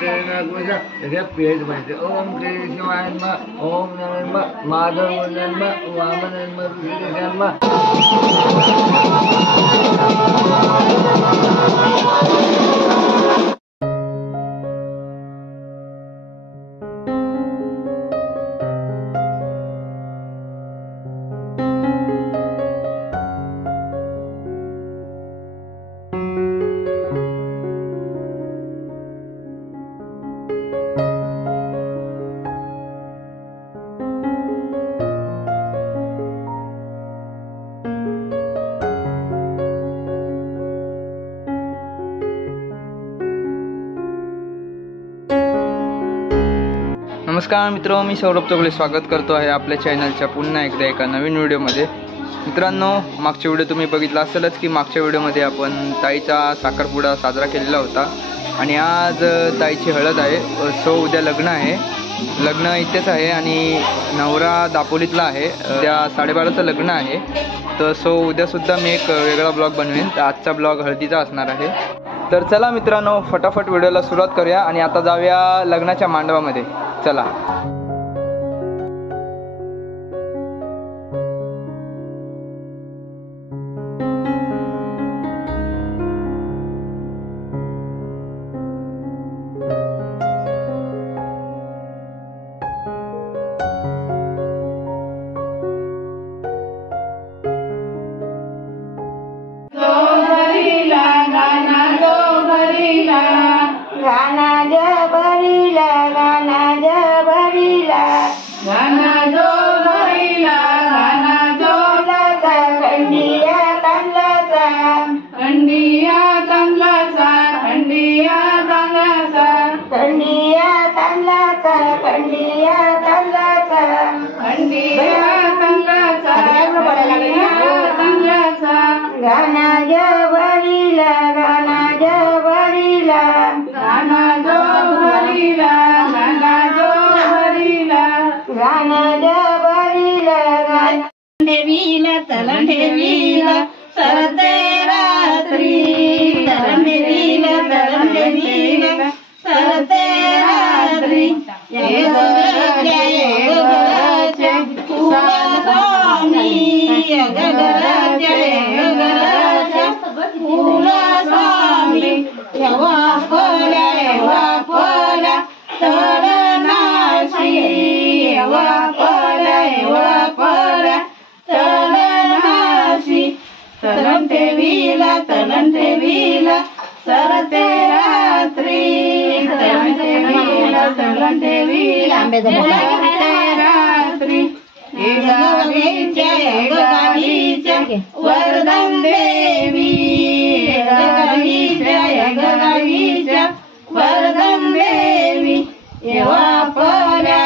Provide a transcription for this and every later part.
Page बनते। ओम श्री शिवाय नमः, ओम नमः माधव नमः, वामन नमः। नमस्कार मित्रों, मी सौरभ चोगले स्वागत करतो आहे आपल्या चॅनलच्या पुन्हा एकदा एका नवीन व्हिडिओमध्ये। मित्रांनो, मागच्या व्हिडिओ तुम्ही बघितला असेलच की मागच्या व्हिडिओमध्ये आपण ताईचा साखरपुडा साजरा केलेला होता आणि आज ताईची हळद आहे। सो उद्या लग्न आहे, लग्न इथेच आहे आणि नवरा दापोलीतला आहे। उद्या 12:30चं लग्न आहे। तर सो उद्यासुद्धा मी एक वेगळा ब्लॉग बनवेन। तर आजचा ब्लॉग हळदीचा असणार आहे। तर चला मित्रांनो, फटाफट व्हिडिओला सुरुवात करूया आणि आता जाऊया लग्नाच्या मांडवामध्ये। चला। वरदं देवी वरदं देवी येवा पल्या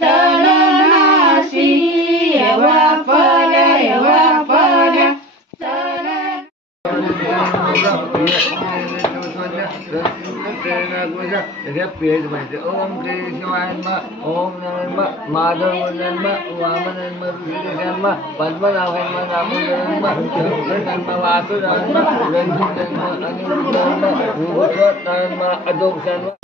तळनाशी येवा पल्या पेज बनते। ओम श्री शिवाय नमः, ओम नमः माधव नमः, वामन नमः, पद्मनाभ नमः, वासुदेव नमः, रंजित नमः, अनिरुद्ध नमः, अदोक्ष नमः।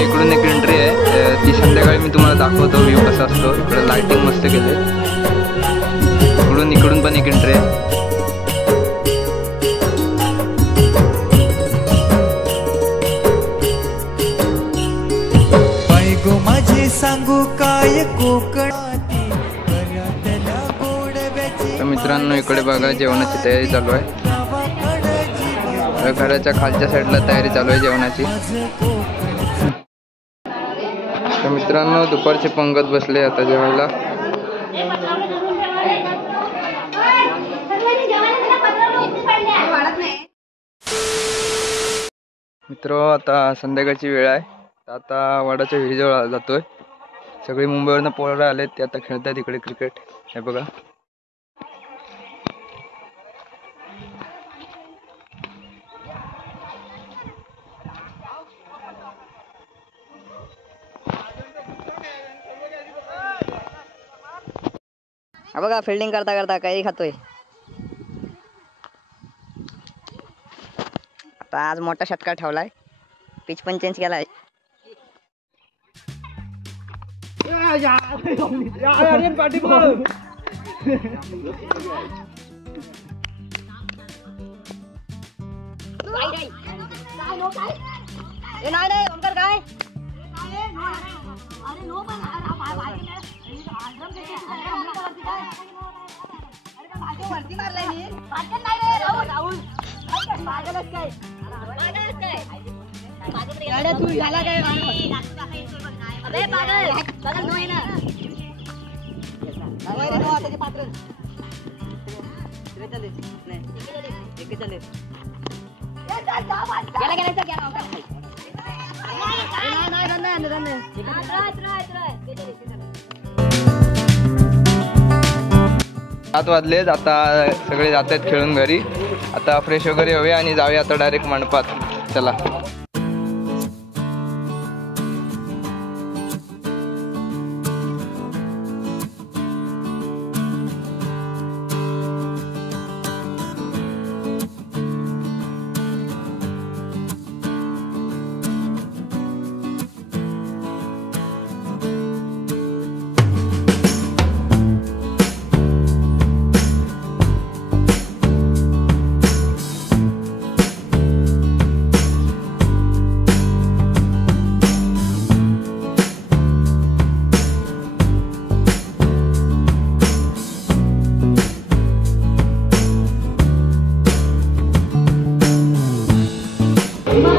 इकडून एक एंट्री आहे, ती संध्याकाळी मी तुम्हाला दाखवतो व्ह्यू कसा असतो. इकडे लाइटिंग मस्त केले. इकडून पण एक एंट्री आहे. बायगो माझे सांगू काय कोकणाती. तर मित्रांनो इकडे बघा जेवणाची तयारी चालू आहे. घराच्या खालच्या साईडला तयारी चालू आहे जेवणाची. तर मित्रांनो दुपारचे पंगत बसले आता जेवायला. मित्र आता संध्याकाळची वेळ आहे. आता वडाच्या विहिरीजवळ जातोय. सगळे मुंबईवरनं पोरं आलेत, ते आता खेळतात इकडे क्रिकेट. हे बघा हा बघा फिल्डिंग करता करता काही खातोय. आता आज मोठा षटकार ठेवलाय. पिच पण चेंज केलाय. नाही ओमकार काय सात वाजलेत. आता सगळे जात आहेत खेळून घरी. आता फ्रेश वगैरे हवे आणि जाऊया आता डायरेक्ट मंडपात. चला.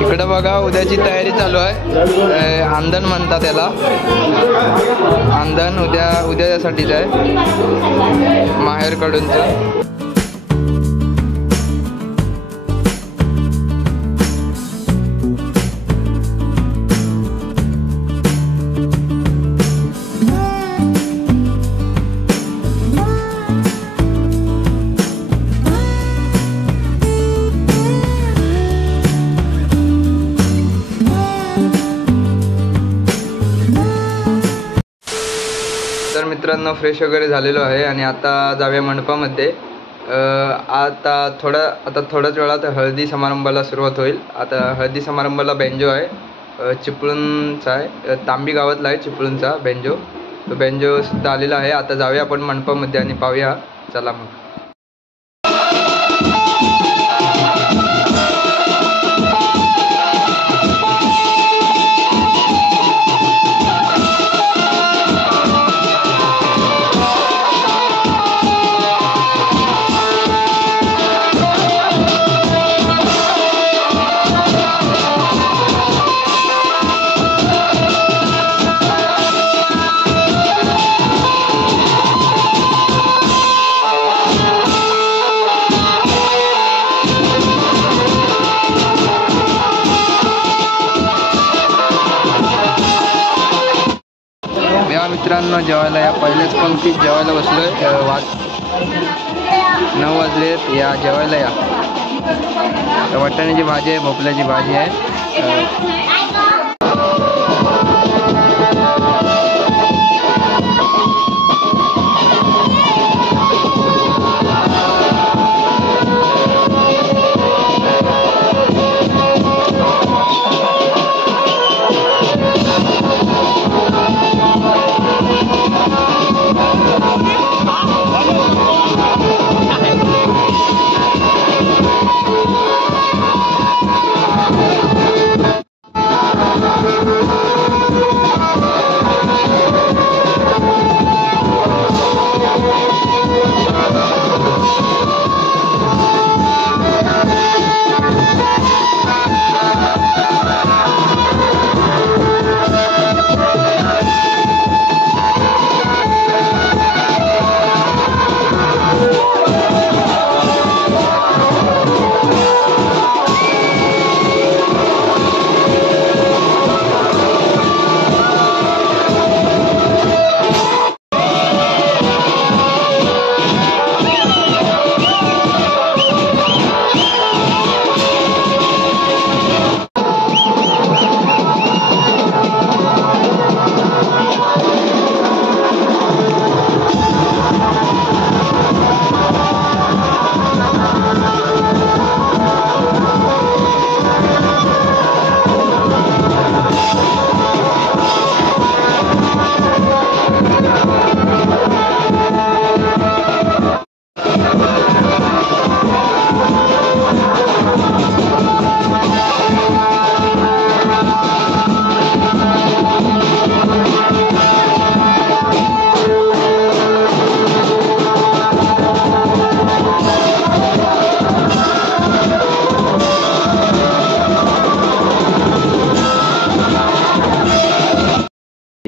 इकडे बघा उद्याची तयारी चालू आहे. आंदण म्हणतात त्याला. आंदण उद्यासाठीच आहे माहेरकडूनच. तर मित्रांनो फ्रेश वगैरे झालेलो आहे आणि आता जाऊया मंडपामध्ये. आता थोड्याच वेळात हळदी समारंभाला सुरुवात होईल. आता हळदी समारंभाला बेंजो आहे, चिपळूणचा आहे, तांबी गावातला आहे चिपळूणचा बेंजो. तो बेंजो सुद्धा आलेला आहे. आता जाऊया आपण मंडपामध्ये आणि पाहूया. चला मग. मित्रांनो जेवायला या पहिल्याच पंक्तीत जेवायला बसलोय. 9 वाजलेत. या जेवायला या. वाटाण्याची भाजी आहे, भोपळ्याची भाजी आहे.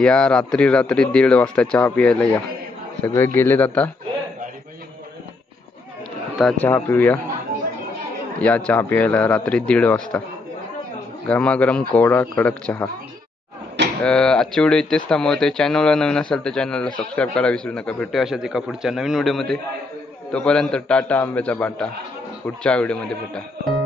या रात्री 1:30 वाजता चहा पियायला या. सगळे गेलेत आता चहा पिऊया. या चहा पियायला रात्री 1:30 वाजता गरमागरम कोवळा कडक चहा. आजची व्हिडिओ इथेच थांबवते. चॅनलला नवीन असेल तर चॅनलला सबस्क्राईब करा विसरू नका. भेटूया अशाच एका पुढच्या नवीन व्हिडिओमध्ये. तोपर्यंत टाटा आंब्याचा बाटा. पुढच्या व्हिडिओमध्ये भेटा.